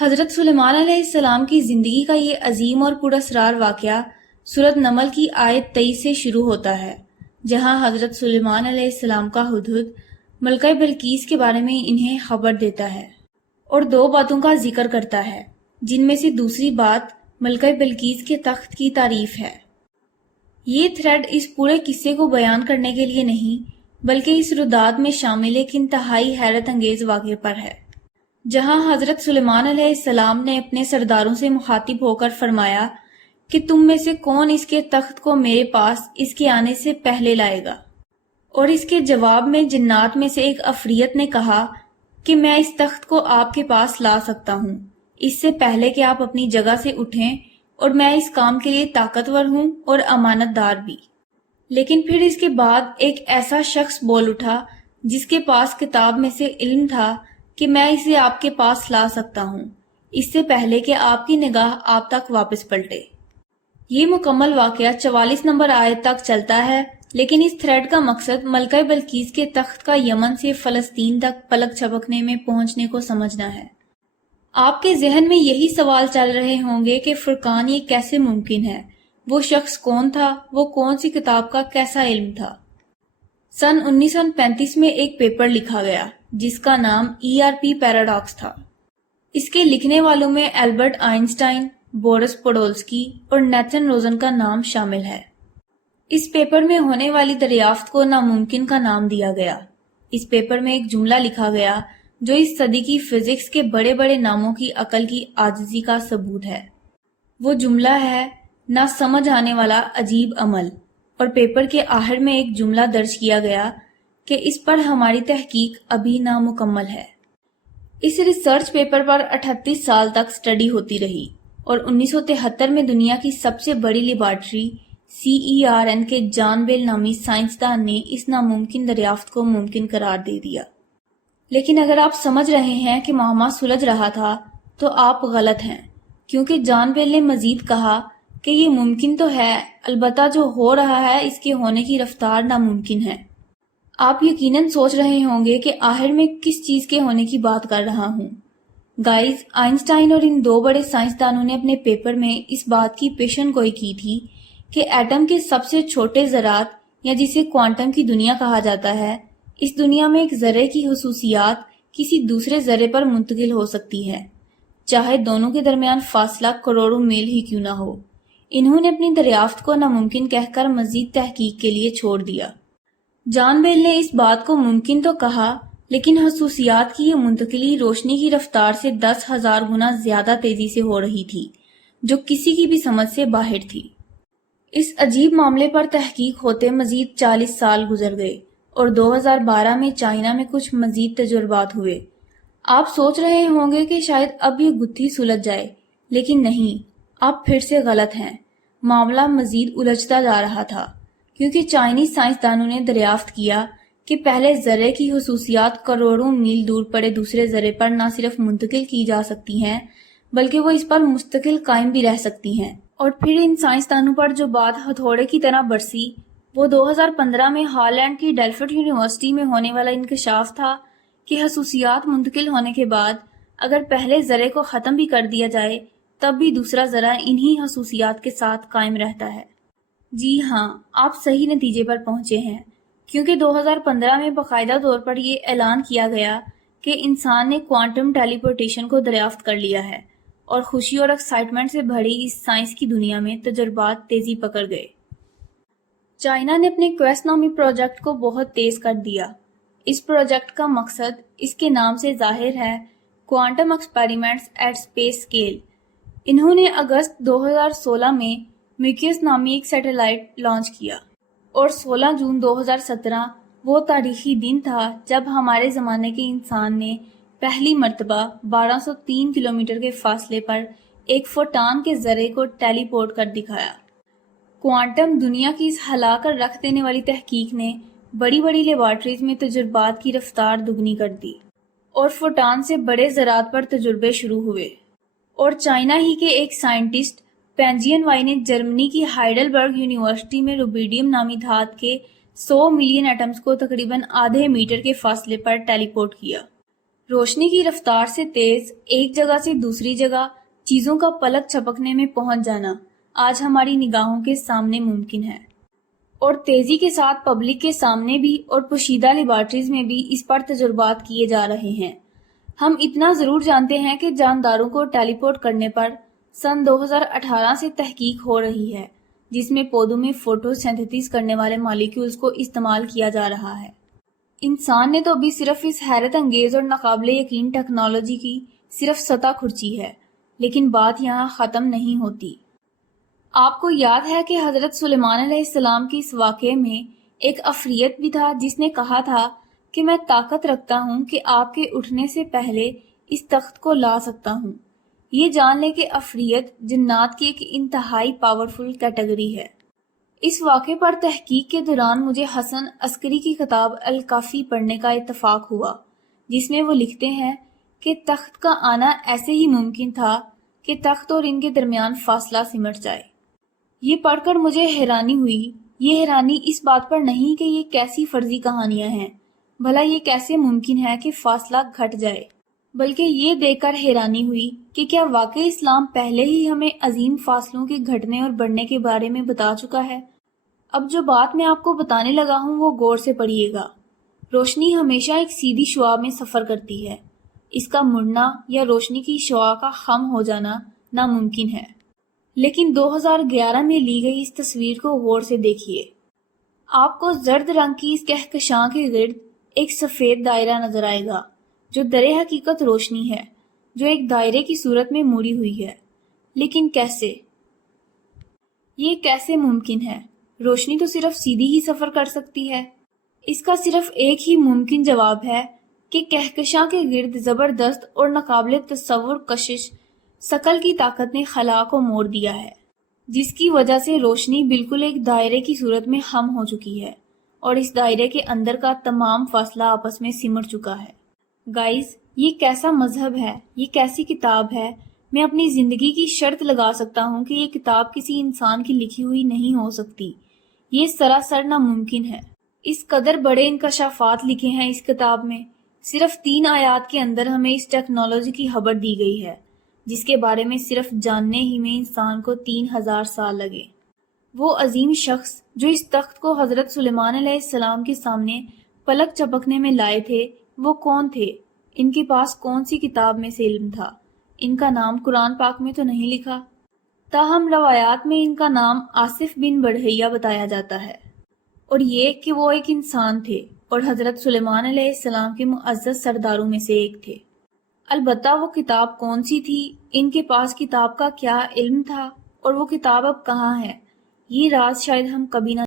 حضرت سلیمان علیہ السلام کی زندگی کا یہ عظیم اور پراسرار واقعہ سورۃ نمل کی آیت 23 سے شروع ہوتا ہے، جہاں حضرت سلیمان علیہ السلام کا ہدہد ملکہ بلقیس کے بارے میں انہیں خبر دیتا ہے اور دو باتوں کا ذکر کرتا ہے، جن میں سے دوسری بات ملکہ بلقیس کے تخت کی تعریف ہے۔ یہ تھریڈ اس پورے قصے کو بیان کرنے کے لیے نہیں بلکہ اس روداد میں شامل ایک انتہائی حیرت انگیز واقعے پر ہے، جہاں حضرت سلیمان علیہ السلام نے اپنے سرداروں سے مخاطب ہو کر فرمایا کہ تم میں سے کون اس کے تخت کو میرے پاس اس کے آنے سے پہلے لائے گا؟ اور اس کے جواب میں جنات میں سے ایک عفریت نے کہا کہ میں اس تخت کو آپ کے پاس لا سکتا ہوں، اس سے پہلے کہ آپ اپنی جگہ سے اٹھیں، اور میں اس کام کے لیے طاقتور ہوں اور امانت دار بھی۔ لیکن پھر اس کے بعد ایک ایسا شخص بول اٹھا جس کے پاس کتاب میں سے علم تھا کہ میں اسے آپ کے پاس لا سکتا ہوں، اس سے پہلے کہ آپ کی نگاہ آپ تک واپس پلٹے۔ یہ مکمل واقعہ 44 نمبر آیت تک چلتا ہے، لیکن اس تھریڈ کا مقصد ملکہ بلقیس کے تخت کا یمن سے فلسطین تک پلک جھپکنے میں پہنچنے کو سمجھنا ہے۔ آپ کے ذہن میں یہی سوال چل رہے ہوں گے کہ فرقان یہ کیسے ممکن ہے؟ وہ شخص کون تھا؟ وہ کون سی کتاب کا کیسا علم تھا؟ سن 1935 میں ایک پیپر لکھا گیا جس کا نام ERP پیراڈاکس تھا۔ اس کے لکھنے والوں میں البرٹ آئنسٹائن، بورس پوڈولسکی اور نیتھن روزن کا نام شامل ہے۔ اس پیپر میں ہونے والی دریافت کو ناممکن کا نام دیا گیا۔ اس پیپر میں ایک جملہ لکھا گیا جو اس صدی کی فزکس کے بڑے بڑے ناموں کی عقل کی عاجزی کا ثبوت ہے۔ وہ جملہ ہے نہ سمجھ آنے والا عجیب عمل، اور پیپر کے آخر میں ایک جملہ درج کیا گیا کہ اس پر ہماری تحقیق ابھی نامکمل ہے۔ اس ریسرچ پیپر پر 38 سال تک سٹڈی ہوتی رہی اور 1973 میں دنیا کی سب سے بڑی لیبارٹری CERN کے جان بیل نامی سائنسدان نے اس ناممکن دریافت کو ممکن قرار دے دیا۔ لیکن اگر آپ سمجھ رہے ہیں کہ معمہ سلجھ رہا تھا تو آپ غلط ہیں، کیونکہ جان بیل نے مزید کہا کہ یہ ممکن تو ہے، البتہ جو ہو رہا ہے اس کے ہونے کی رفتار ناممکن ہے۔ آپ یقیناً سوچ رہے ہوں گے کہ آخر میں کس چیز کے ہونے کی بات کر رہا ہوں۔ گائز، آئنسٹائن اور ان دو بڑے سائنسدانوں نے اپنے پیپر میں اس بات کی پیشن گوئی کی تھی کہ ایٹم کے سب سے چھوٹے ذرات، یا جسے کوانٹم کی دنیا کہا جاتا ہے، اس دنیا میں ایک ذرے کی خصوصیات کسی دوسرے ذرے پر منتقل ہو سکتی ہے، چاہے دونوں کے درمیان فاصلہ کروڑوں میل ہی کیوں نہ ہو۔ انہوں نے اپنی دریافت کو ناممکن کہہ کر مزید تحقیق کے لیے چھوڑ دیا۔ جان بیل نے اس بات کو ممکن تو کہا، لیکن خصوصیات کی یہ منتقلی روشنی کی رفتار سے 10,000 گنا زیادہ تیزی سے ہو رہی تھی، جو کسی کی بھی سمجھ سے باہر تھی۔ اس عجیب معاملے پر تحقیق ہوتے مزید 40 سال گزر گئے اور 2012 میں چائنا میں کچھ مزید تجربات ہوئے۔ آپ سوچ رہے ہوں گے کہ شاید اب یہ گتھی سلجھ جائے، لیکن نہیں، آپ پھر سے غلط ہیں۔ معاملہ مزید الجھتا جا رہا تھا، کیونکہ چائنیز سائنسدانوں نے دریافت کیا کہ پہلے ذرے کی خصوصیات کروڑوں میل دور پڑے دوسرے ذرے پر نہ صرف منتقل کی جا سکتی ہیں بلکہ وہ اس پر مستقل قائم بھی رہ سکتی ہیں۔ اور پھر ان سائنسدانوں پر جو بات ہتھوڑے کی طرح برسی وہ 2015 میں ہالینڈ کی ڈیلفٹ یونیورسٹی میں ہونے والا انکشاف تھا کہ خصوصیات منتقل ہونے کے بعد اگر پہلے ذرے کو ختم بھی کر دیا جائے تب بھی دوسرا ذرہ انہی خصوصیات کے ساتھ قائم رہتا ہے۔ جی ہاں، آپ صحیح نتیجے پر پہنچے ہیں، کیونکہ 2015 میں باقاعدہ طور پر یہ اعلان کیا گیا کہ انسان نے کوانٹم ٹیلی پورٹیشن کو دریافت کر لیا ہے، اور خوشی اور ایکسائٹمنٹ سے بھری اس سائنس کی دنیا میں تجربات تیزی پکڑ گئے۔ چائنا نے اپنے کویسٹ نامی پروجیکٹ کو بہت تیز کر دیا۔ اس پروجیکٹ کا مقصد اس کے نام سے ظاہر ہے، quantum experiments at space scale. انہوں نے اگست 2016 میں میکیوس نامی ایک سیٹلائٹ لانچ کیا، اور 16 جون 2017 وہ تاریخی دن تھا جب ہمارے زمانے کے انسان نے پہلی مرتبہ 1203 کلومیٹر کے فاصلے پر ایک فوٹان کے ذرے کو ٹیلی پورٹ کر دکھایا۔ کوانٹم دنیا کی اس ہلا کر رکھ دینے والی تحقیق نے بڑی بڑی لیبارٹریز میں تجربات کی رفتار دگنی کر دی، اور فوٹان سے بڑے ذرات پر تجربے شروع ہوئے۔ اور چائنا ہی کے ایک سائنٹسٹ پینجین وائی نے جرمنی کی ہائیڈلبرگ یونیورسٹی میں روبیڈیم نامی دھات کے 100 ملین ایٹمز کو تقریباً آدھے میٹر کے فاصلے پر ٹیلی پورٹ کیا۔ روشنی کی رفتار سے تیز ایک جگہ سے دوسری جگہ چیزوں کا پلک جھپکنے میں پہنچ جانا آج ہماری نگاہوں کے سامنے ممکن ہے، اور تیزی کے ساتھ پبلک کے سامنے بھی اور پوشیدہ لیبارٹریز میں بھی اس پر تجربات کیے جا رہے ہیں۔ ہم اتنا ضرور جانتے ہیں کہ جانداروں کو ٹیلی پورٹ کرنے پر سن 2018 سے تحقیق ہو رہی ہے، جس میں پودوں میں فوٹو سینتھیسس کرنے والے مالیکیولز کو استعمال کیا جا رہا ہے۔ انسان نے تو ابھی صرف اس حیرت انگیز اور ناقابل یقین ٹیکنالوجی کی صرف سطح کھرچی ہے، لیکن بات یہاں ختم نہیں ہوتی۔ آپ کو یاد ہے کہ حضرت سلیمان علیہ السلام کے اس واقعے میں ایک عفریت بھی تھا جس نے کہا تھا کہ میں طاقت رکھتا ہوں کہ آپ کے اٹھنے سے پہلے اس تخت کو لا سکتا ہوں۔ یہ جان لے کہ عفریت جنات کی ایک انتہائی پاورفل کیٹیگری ہے۔ اس واقعے پر تحقیق کے دوران مجھے حسن عسکری کی کتاب الکافی پڑھنے کا اتفاق ہوا، جس میں وہ لکھتے ہیں کہ تخت کا آنا ایسے ہی ممکن تھا کہ تخت اور ان کے درمیان فاصلہ سمٹ جائے۔ یہ پڑھ کر مجھے حیرانی ہوئی۔ یہ حیرانی اس بات پر نہیں کہ یہ کیسی فرضی کہانیاں ہیں، بھلا یہ کیسے ممکن ہے کہ فاصلہ گھٹ جائے، بلکہ یہ دیکھ کر حیرانی ہوئی کہ کیا واقعی اسلام پہلے ہی ہمیں عظیم فاصلوں کے گھٹنے اور بڑھنے کے بارے میں بتا چکا ہے۔ اب جو بات میں آپ کو بتانے لگا ہوں وہ غور سے پڑھیے گا۔ روشنی ہمیشہ ایک سیدھی شعاع میں سفر کرتی ہے، اس کا مڑنا یا روشنی کی شعاع کا خم ہو جانا ناممکن ہے۔ لیکن 2011 میں لی گئی اس تصویر کو غور سے دیکھیے۔ آپ کو زرد رنگ کی اس کہکشاں کے گرد ایک سفید دائرہ نظر آئے گا جو در حقیقت روشنی ہے، جو ایک دائرے کی صورت میں مڑی ہوئی ہے۔ لیکن کیسے؟ یہ کیسے ممکن ہے؟ روشنی تو صرف سیدھی ہی سفر کر سکتی ہے۔ اس کا صرف ایک ہی ممکن جواب ہے کہ کہکشاں کے گرد زبردست اور ناقابل تصور کشش ثقل کی طاقت نے خلا کو موڑ دیا ہے، جس کی وجہ سے روشنی بالکل ایک دائرے کی صورت میں خم ہو چکی ہے، اور اس دائرے کے اندر کا تمام فاصلہ آپس میں سمٹ چکا ہے۔ گائز، یہ کیسا مذہب ہے، یہ کیسی کتاب ہے؟ میں اپنی زندگی کی شرط لگا سکتا ہوں کہ یہ کتاب کسی انسان کی لکھی ہوئی نہیں ہو سکتی۔ یہ سراسر ناممکن ہے۔ اس قدر بڑے انکشافات لکھے ہیں اس کتاب میں۔ صرف 3 آیات کے اندر ہمیں اس ٹیکنالوجی کی خبر دی گئی ہے، جس کے بارے میں صرف جاننے ہی میں انسان کو 3000 سال لگے۔ وہ عظیم شخص جو اس تخت کو حضرت سلیمان علیہ السلام کے سامنے پلک چپکنے میں لائے تھے، وہ کون تھے؟ ان کے پاس کون سی کتاب میں سے علم تھا؟ ان کا نام قرآن پاک میں تو نہیں لکھا، تاہم روایات میں ان کا نام آصف بن بڑھیا بتایا جاتا ہے، اور یہ کہ وہ ایک انسان تھے اور حضرت سلیمان علیہ السلام کے معزز سرداروں میں سے ایک تھے۔ البتہ وہ کتاب کون سی تھی، ان کے پاس کتاب کا کیا علم تھا، اور وہ کتاب اب کہاں ہے، یہ راز شاید ہم کبھی نہ